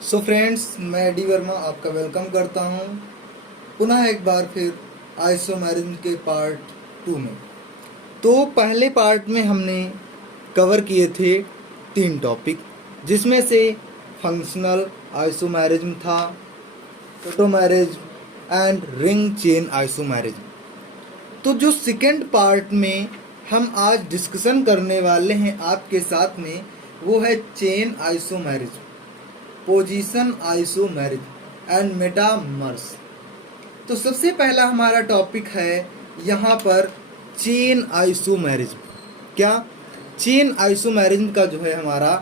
So friends, मैं D Verma आपका welcome करता हूँ पुनः एक बार फिर आइसोमेरिज्म के पार्ट 2 में। तो पहले पार्ट में हमने कवर किए थे 3 टॉपिक, जिसमें से फंक्शनल आइसोमेरिज्म था, फोटोमेरिज्म एंड रिंग चेन आइसोमेरिज्म। तो जो सेकेंड पार्ट में हम आज डिस्कशन करने वाले हैं आपके साथ में, वो है chain isomerism, position isomerism and metamers. तो सबसे पहला हमारा टॉपिक है यहाँ पर चेन आइसोमेरिज्म। क्या चेन आइसोमेरिज्म का जो है हमारा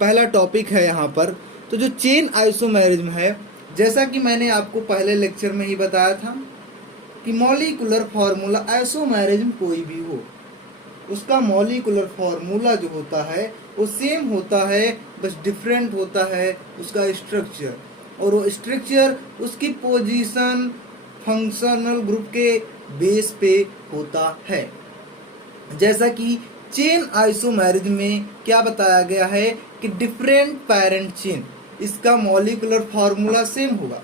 पहला टॉपिक है यहाँ पर। तो जो चेन आइसोमेरिज्म है, जैसा कि मैंने आपको पहले लेक्चर में ही बताया था कि मॉलिक्यूलर फार्मूला आइसोमेरिज्म कोई भी हो, उसका मॉलिक्यूलर फार्मूला जो होता है वो सेम होता है, बस डिफरेंट होता है उसका स्ट्रक्चर, और वो स्ट्रक्चर उसकी पोजीशन फंक्शनल ग्रुप के बेस पे होता है। जैसा कि चेन आइसोमेरिज्म में क्या बताया गया है कि डिफरेंट पेरेंट चेन, इसका मॉलिक्यूलर फार्मूला सेम होगा,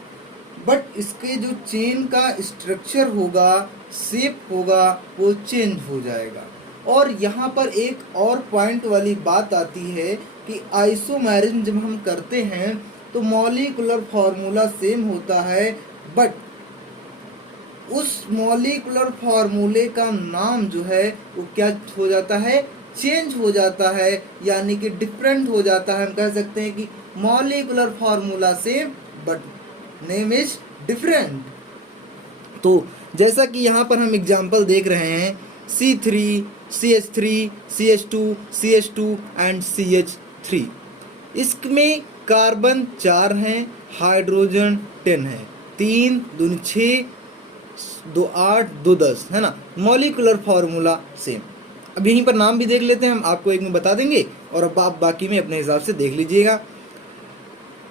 बट इसके जो चेन का स्ट्रक्चर होगा, शेप होगा, वो चेंज हो जाएगा। और यहाँ पर एक और पॉइंट वाली बात आती है कि आइसोमेरिज्म जब हम करते हैं तो मॉलिक्यूलर फार्मूला सेम होता है, बट उस मॉलिक्यूलर फार्मूले का नाम जो है वो क्या हो जाता है, चेंज हो जाता है, यानी कि डिफरेंट हो जाता है। हम कह सकते हैं कि molecular formula same but name is different. तो जैसा कि यहाँ पर हम एग्जांपल देख रहे हैं C3, CH3, CH2, CH2 and CH3। इसमें कार्बन 4 हैं, हाइड्रोजन 10 है, 3 दूनी 6, 2 8, 2 10, है ना। Molecular formula same. अब यहीं पर नाम भी देख लेते हैं, हम आपको एक में बता देंगे और अब आप बाकी में अपने हिसाब से देख लीजिएगा।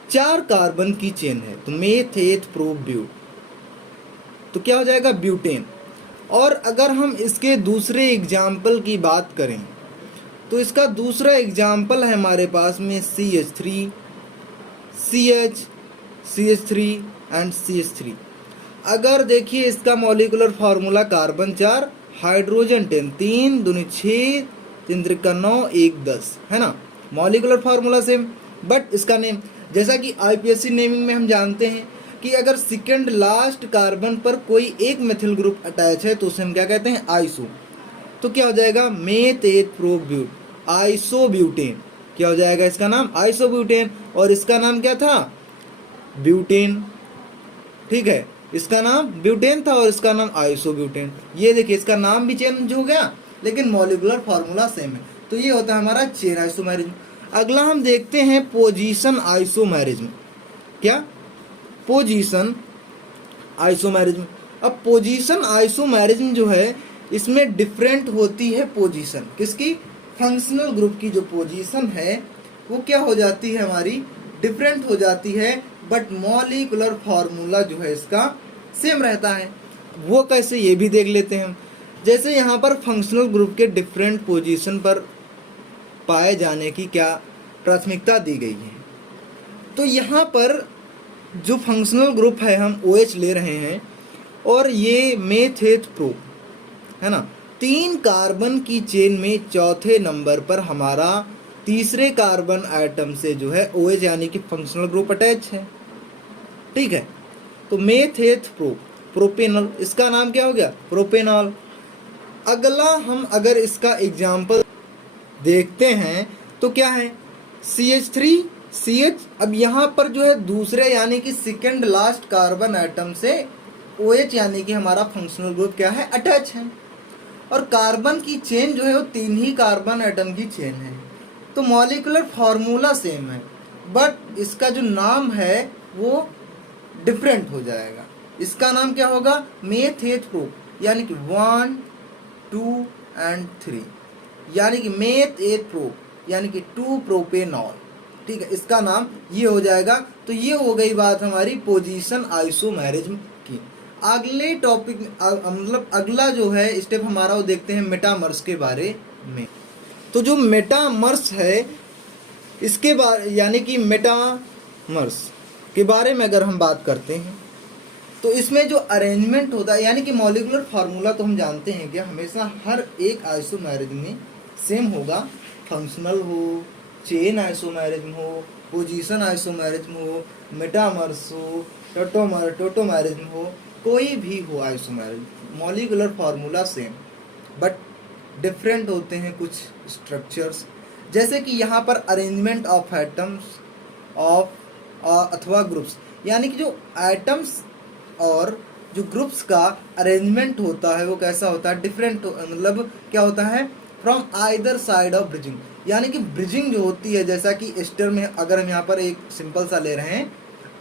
4 कार्बन की चेन है, तो मेथ एथ प्रो ब्यूट, तो क्या हो जाएगा, ब्यूटेन। और अगर हम इसके दूसरे एग्जाम्पल की बात करें तो इसका दूसरा एग्जाम्पल है हमारे पास में CH3, CH, CH3 and CH3। अगर देखिए इसका मॉलिक्यूलर फार्मूला कार्बन 4, हाइड्रोजन 10, 3 दूनी 6, 3 त्रिका 9, 1 10, है ना। मॉलिक्यूलर फार्मूला सेम, बट इसका नेम, जैसा कि IPSC नेमिंग में हम जानते हैं कि अगर सेकंड लास्ट कार्बन पर कोई एक मेथिल ग्रुप अटैच है तो उसे हम क्या कहते हैं, आइसो। तो क्या हो जाएगा, मेथ एथ प्रो ब्यूट, आइसोब्यूटेन। क्या हो जाएगा इसका नाम, आइसोब्यूटेन। और इसका नाम क्या था, ब्यूटेन। ठीक है, इसका नाम ब्यूटेन था और इसका नाम आइसोब्यूटेन। ये देखिए इसका नाम भी चेंज हो गया लेकिन मॉलिक्यूलर फार्मूला सेम है। तो ये होता है हमारा चेन आइसोमेरिज्म। अगला हम देखते हैं पोजीशन आइसोमेरिज्म। क्या, पोजीशन आइसोमेरिज्म। अब पोजीशन आइसोमेरिज्म जो है इसमें डिफरेंट होती है पोजीशन, किसकी, फंक्शनल ग्रुप की जो पोजीशन है वो क्या हो जाती है हमारी, डिफरेंट हो जाती है, बट मॉलिक्यूलर फार्मूला जो है इसका सेम रहता है। वो कैसे, ये भी देख लेते हैं हम। जैसे यहाँ पर फंक्शनल ग्रुप के डिफरेंट पोजीशन पर पाए जाने की क्या प्राथमिकता दी गई है। तो यहाँ पर जो फंक्शनल ग्रुप है हम OH ले रहे हैं और ये मेथ एथ प्रो, है ना। 3 कार्बन की चेन में चौथे नंबर पर हमारा तीसरे कार्बन आइटम से जो है OH यानी कि फंक्शनल ग्रुप अटैच है। ठीक है, तो मेथ एथ प्रो, प्रोपेनॉल, इसका नाम क्या हो गया, प्रोपेनॉल। अगला हम अगर इसका एग्जाम्पल देखते हैं तो क्या है, CH3, CH। अब यहाँ पर जो है दूसरे यानी कि सेकंड लास्ट कार्बन आइटम से OH यानी कि हमारा फंक्शनल ग्रुप क्या है, अटैच है। और कार्बन की चेन जो है वो 3 ही कार्बन आइटम की चेन है, तो मॉलिक्यूलर फार्मूला सेम है, बट इसका जो नाम है वो डिफरेंट हो जाएगा। इसका नाम क्या होगा, मेथ एथ प्रो, यानी कि 1 2 एंड 3, यानी कि मेथ एथ प्रो यानी कि 2 प्रोपेनॉल। ठीक है, इसका नाम ये हो जाएगा। तो ये हो गई बात हमारी पोजीशन आइसोमेरिज्म की। अगले टॉपिक मतलब अगला जो है स्टेप हमारा वो देखते हैं मेटामर्स के बारे में। तो जो मेटामर्स है इसके बारे यानी कि मेटा मर्स के बारे में अगर हम बात करते हैं तो इसमें जो अरेंजमेंट होता है यानी कि मॉलिक्यूलर फार्मूला तो हम जानते हैं कि हमेशा हर एक आइसोमेरिज्म में सेम होगा, फंक्शनल हो, चेन आइसोमेरिज्म हो, पोजीशन आइसोमेरिज्म हो, मेटामर्स हो, टोटोमेरिज्म हो, कोई भी हो isomerism, molecular formula same, but different होते हैं कुछ स्ट्रक्चर्स। जैसे कि यहाँ पर अरेंजमेंट ऑफ एटम्स ऑफ अथवा ग्रुप्स, यानी कि जो एटम्स और जो ग्रुप्स का अरेंजमेंट होता है वो कैसा होता है, डिफरेंट, मतलब क्या होता है, from either side of bridging, यानी कि ब्रिजिंग जो होती है, जैसा कि एस्टर में अगर हम यहाँ पर एक सिंपल सा ले रहे हैं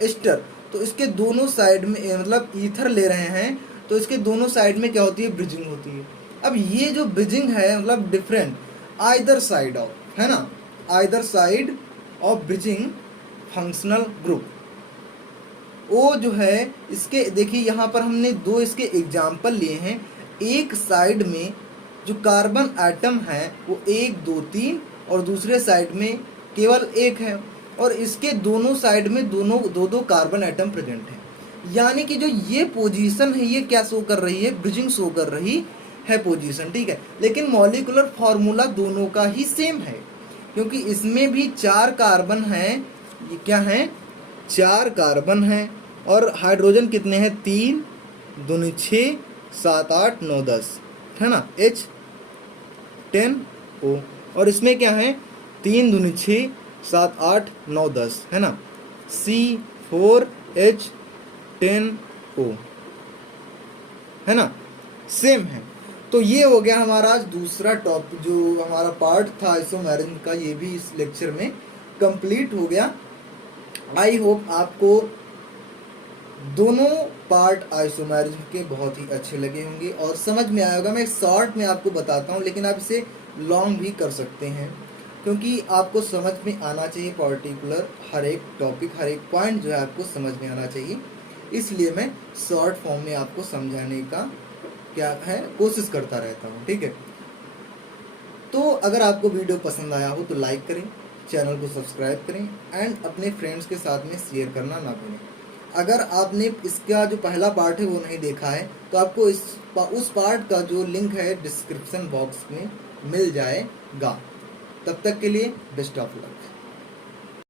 एस्टर, तो इसके दोनों साइड में मतलब ईथर ले रहे हैं तो इसके दोनों साइड में क्या होती है, ब्रिजिंग होती है। अब ये जो ब्रिजिंग है मतलब डिफरेंट आइदर साइड ऑफ, है ना, either side of bridging functional group, वो जो है इसके देखिए यहाँ पर हमने दो इसके एग्जाम्पल लिए हैं। एक साइड में जो कार्बन एटम है वो 1 2 3 और दूसरे साइड में केवल एक है, और इसके दोनों साइड में दोनों दो दो कार्बन एटम प्रेजेंट है, यानी कि जो ये पोजीशन है ये क्या शो कर रही है, ब्रिजिंग शो कर रही है पोजीशन, ठीक है। लेकिन मॉलिक्यूलर फार्मूला दोनों का ही सेम है, क्योंकि इसमें भी 4 कार्बन हैं, ये क्या है, 4 कार्बन हैं, और हाइड्रोजन कितने हैं, 3 दूनी 6 7 8 9 10, है ना, H10O, और इसमें क्या है, 3 दूनी 6 7 8 9 10, है ना, C4H10O, है ना, सेम है। तो ये हो गया हमारा आज दूसरा टॉपिक, जो हमारा पार्ट था आइसोमेरिज्म का, ये भी इस लेक्चर में कंप्लीट हो गया। आई होप आपको दोनों पार्ट आइसोमेरिज्म के बहुत ही अच्छे लगे होंगे और समझ में आया होगा। मैं शॉर्ट में आपको बताता हूँ, लेकिन आप इसे लॉन्ग भी कर सकते हैं, क्योंकि आपको समझ में आना चाहिए पर्टिकुलर हर एक टॉपिक, हर एक पॉइंट जो है आपको समझ में आना चाहिए, इसलिए मैं शॉर्ट फॉर्म में आपको समझाने का क्या है कोशिश करता रहता हूँ, ठीक है। तो अगर आपको वीडियो पसंद आया हो तो लाइक करें, चैनल को सब्सक्राइब करें एंड अपने फ्रेंड्स के साथ में शेयर करना ना भूलें। अगर आपने इसका जो पहला पार्ट है वो नहीं देखा है तो आपको उस पार्ट का जो लिंक है डिस्क्रिप्शन बॉक्स में मिल जाएगा। तब तक के लिए बेस्ट ऑफ लक।